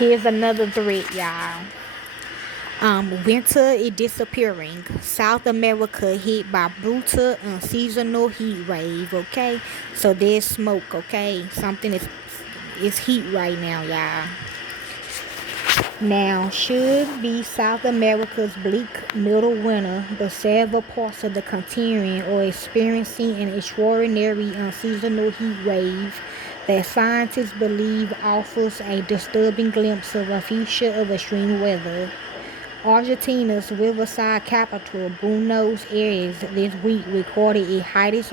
Here's another threat, y'all. Winter is disappearing. South America hit by brutal unseasonal heat wave. Okay, so there's smoke. Okay, something is heat right now, y'all. Now should be South America's bleak middle winter, but several parts of the continent are experiencing an extraordinary unseasonal heat wave that scientists believe offers a disturbing glimpse of a future of extreme weather. Argentina's riverside capital, Buenos Aires, this week recorded its hottest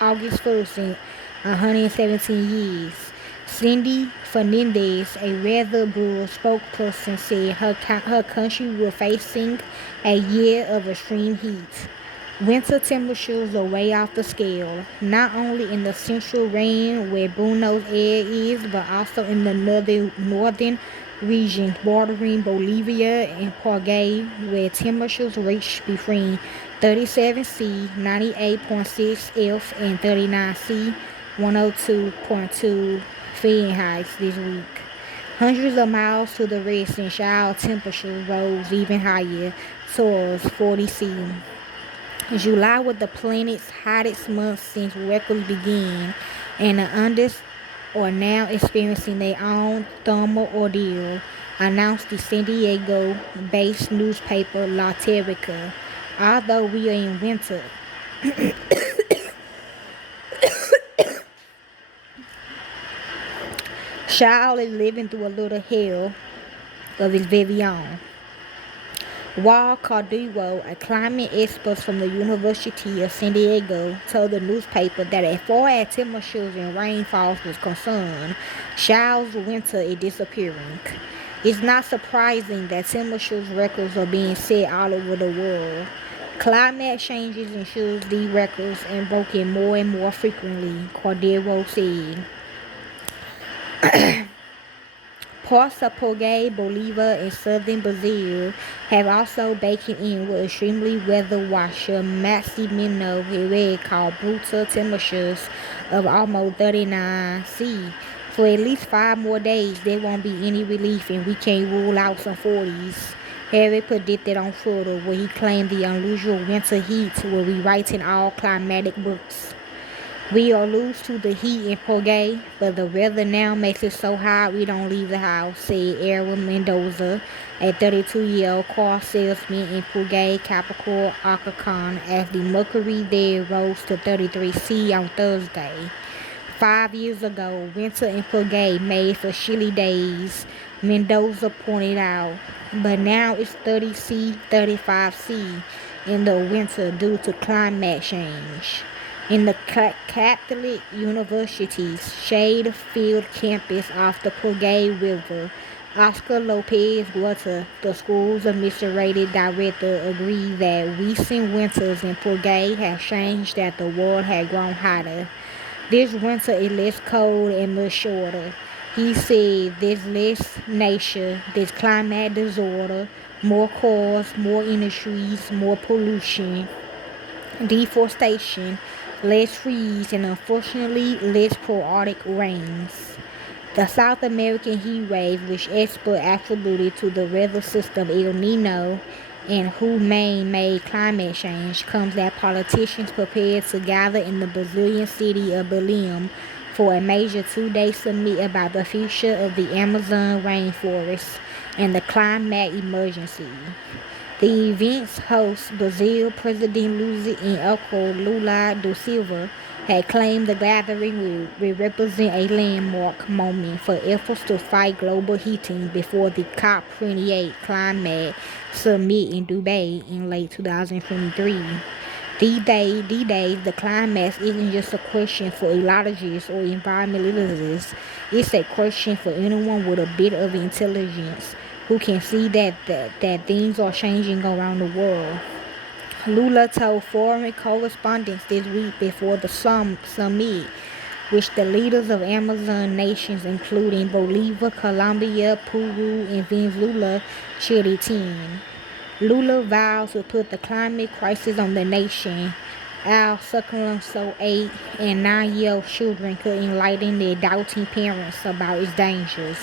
August 1st in 117 years. Cindy Fernandez, a Weather Bureau spokesperson, said her country was facing a year of extreme heat. Winter temperatures are way off the scale, not only in the central region where Buenos Aires is, but also in the northern regions bordering Bolivia and Paraguay, where temperatures reach between 37 C, 98.6 F, and 39 C, 102.2 Fahrenheit this week. Hundreds of miles to the west, and shower temperatures rose even higher, towards 40 C. July was the planet's hottest month since records began, and the Andes are now experiencing their own thermal ordeal, announced the San Diego-based newspaper La Terrica. Although we are in winter, Charles is living through a little hell of his very own. Wal Cardillo, a climate expert from the University of San Diego, told the newspaper that as far as temperatures and rainfalls was concerned, Charles' winter is disappearing. It's not surprising that temperatures records are being set all over the world. Climate changes ensures these records are broken more and more frequently, Cordero said. Parts of Paraguay, Bolivia, and southern Brazil have also baked in with extremely weather watcher Maximino Herrera called brutal temperatures of almost 39 C. For at least 5 more days, there won't be any relief, and we can't rule out some 40s. Harry predicted on Twitter, where he claimed the unusual winter heat will rewrite in all climatic books. We are used to the heat in Paraguay, but the weather now makes it so hot we don't leave the house, said Erwin Mendoza, a 32-year-old car salesman in Paraguay, capital Alarcon, as the mercury there rose to 33 C on Thursday. 5 years ago, winter in Paraguay made for chilly days, Mendoza pointed out, but now it's 30 C, 35 C in the winter due to climate change. In the Catholic University's shade-filled campus off the Paraguay River, Oscar Lopez Guetta, the school's administrative director, agreed that recent winters in Paraguay have changed that the world had grown hotter. This winter is less cold and much shorter. He said there's less nature, there's climate disorder, more cars, more industries, more pollution, deforestation, less trees, and unfortunately less pro-Arctic rains. The South American heat wave, which experts attributed to the weather system El Nino and who man-made climate change, comes as politicians prepare to gather in the Brazilian city of Belém for a major 2-day summit about the future of the Amazon rainforest and the climate emergency. The event's host, Brazil President Luiz Inacio Lula da Silva, had claimed the gathering will represent a landmark moment for efforts to fight global heating before the COP28 climate summit in Dubai in late 2023. These days, the climate isn't just a question for ecologists or environmentalists. It's a question for anyone with a bit of intelligence who can see that things are changing around the world. Lula told foreign correspondents this week before the summit, which the leaders of Amazon nations, including Bolivia, Colombia, Peru, and Venezuela, should attend. Lula vows to put the climate crisis on the nation Our succulent so 8 and 9-year-old children could enlighten their doubting parents about its dangers.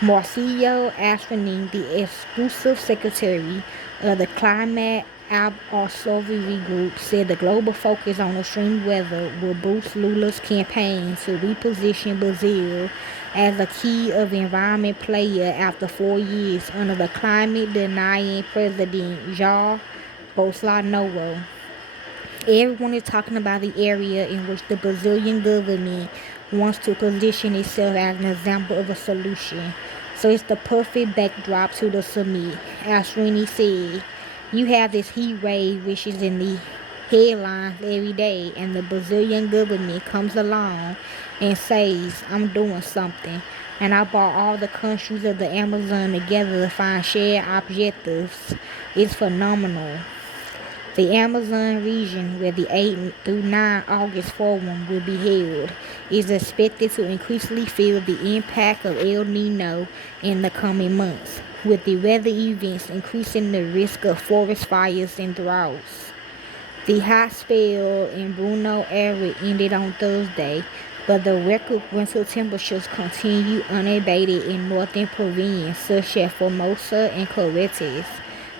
Marcio Astronin, the exclusive secretary of the Climate Advisory Group, said the global focus on extreme weather will boost Lula's campaign to reposition Brazil as a key of environment player after 4 years under the climate-denying President Jair Bolsonaro. Everyone is talking about the area in which the Brazilian government wants to position itself as an example of a solution. So it's the perfect backdrop to the summit. As Rini said, you have this heat wave which is in the headlines every day, and the Brazilian government comes along and says, I'm doing something. And I brought all the countries of the Amazon together to find shared objectives. It's phenomenal. The Amazon region, where the 8 through 9 August forum will be held, is expected to increasingly feel the impact of El Nino in the coming months, with the weather events increasing the risk of forest fires and droughts. The hot spell in Buenos Aires ended on Thursday, but the record winter temperatures continue unabated in northern provinces such as Formosa and Corrientes.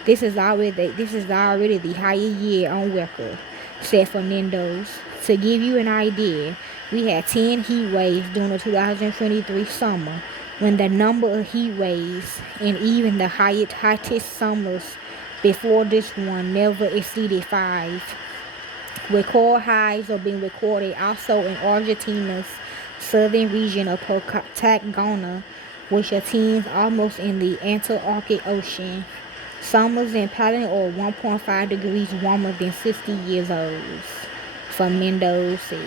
This is already the highest year on record, said Fernandez. To give you an idea, we had 10 heat waves during the 2023 summer, when the number of heat waves and even the hottest summers before this one never exceeded 5. Record highs are being recorded also in Argentina's southern region of Patagonia, which extends almost in the Antarctic Ocean. Summers in Patton are 1.5 degrees warmer than 60 years old, Fernando said.